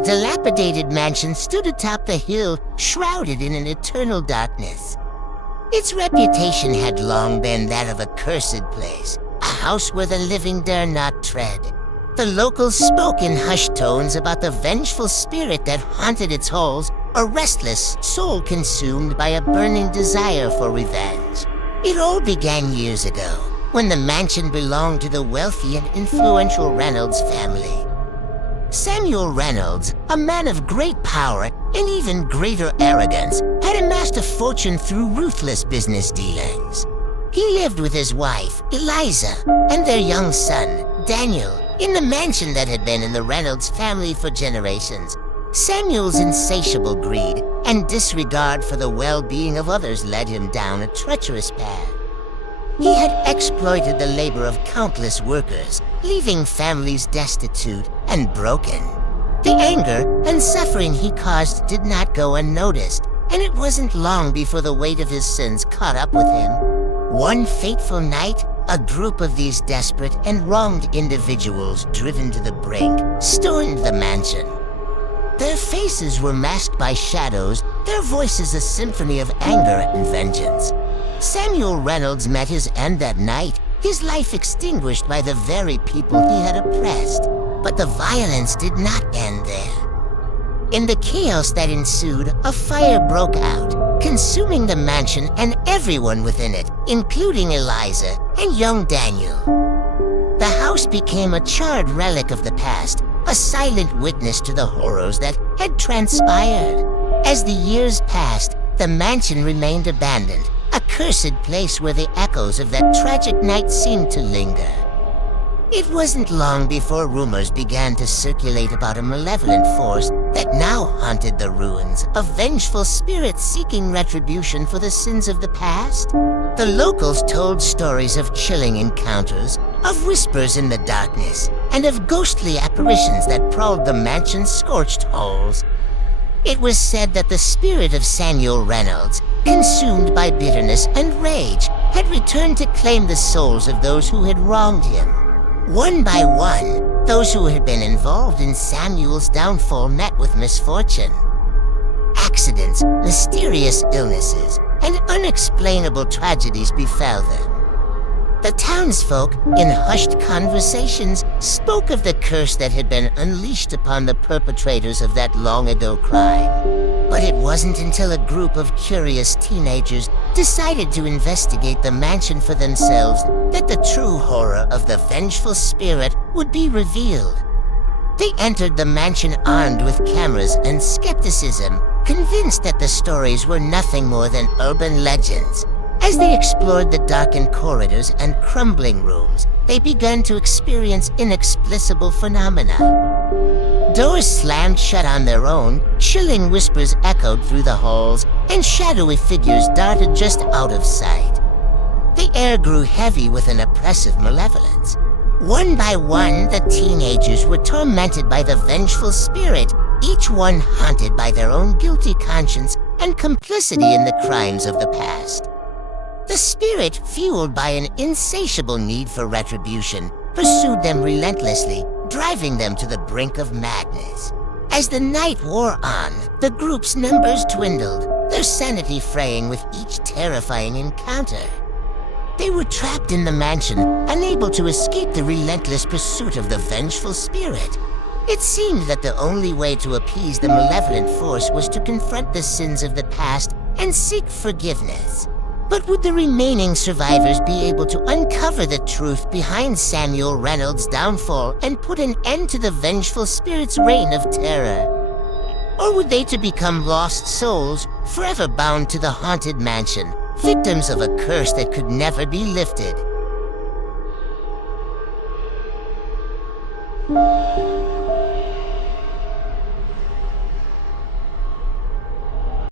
old, dilapidated mansion stood atop the hill, shrouded in an eternal darkness. Its reputation had long been that of a cursed place, a house where the living dare not tread. The locals spoke in hushed tones about the vengeful spirit that haunted its halls, a restless soul consumed by a burning desire for revenge. It all began years ago, when the mansion belonged to the wealthy and influential Reynolds family. Samuel Reynolds, a man of great power and even greater arrogance, had amassed a fortune through ruthless business dealings. He lived with his wife, Eliza, and their young son, Daniel, in the mansion that had been in the Reynolds family for generations. Samuel's insatiable greed and disregard for the well-being of others led him down a treacherous path. He had exploited the labor of countless workers, leaving families destitute and broken. The anger and suffering he caused did not go unnoticed, and it wasn't long before the weight of his sins caught up with him. One fateful night, a group of these desperate and wronged individuals, driven to the brink, stormed the mansion. Their faces were masked by shadows, their voices a symphony of anger and vengeance. Samuel Reynolds met his end that night, his life extinguished by the very people he had oppressed. But the violence did not end there. In the chaos that ensued, a fire broke out, consuming the mansion and everyone within it, including Eliza and young Daniel. The house became a charred relic of the past, a silent witness to the horrors that had transpired. As the years passed, the mansion remained abandoned, a cursed place where the echoes of that tragic night seemed to linger. It wasn't long before rumors began to circulate about a malevolent force that now haunted the ruins, a vengeful spirit seeking retribution for the sins of the past. The locals told stories of chilling encounters, of whispers in the darkness, and of ghostly apparitions that prowled the mansion's scorched halls. It was said that the spirit of Samuel Reynolds, consumed by bitterness and rage, had returned to claim the souls of those who had wronged him. One by one, those who had been involved in Samuel's downfall met with misfortune. Accidents, mysterious illnesses, and unexplainable tragedies befell them. The townsfolk, in hushed conversations, spoke of the curse that had been unleashed upon the perpetrators of that long-ago crime. But it wasn't until a group of curious teenagers decided to investigate the mansion for themselves that the true horror of the vengeful spirit would be revealed. They entered the mansion armed with cameras and skepticism, convinced that the stories were nothing more than urban legends. As they explored the darkened corridors and crumbling rooms, they began to experience inexplicable phenomena. Doors slammed shut on their own, chilling whispers echoed through the halls, and shadowy figures darted just out of sight. The air grew heavy with an oppressive malevolence. One by one, the teenagers were tormented by the vengeful spirit, each one haunted by their own guilty conscience and complicity in the crimes of the past. The spirit, fueled by an insatiable need for retribution, pursued them relentlessly, driving them to the brink of madness. As the night wore on, the group's numbers dwindled, their sanity fraying with each terrifying encounter. They were trapped in the mansion, unable to escape the relentless pursuit of the vengeful spirit. It seemed that the only way to appease the malevolent force was to confront the sins of the past and seek forgiveness. But would the remaining survivors be able to uncover the truth behind Samuel Reynolds' downfall and put an end to the vengeful spirit's reign of terror? Or would they to become lost souls, forever bound to the haunted mansion, victims of a curse that could never be lifted?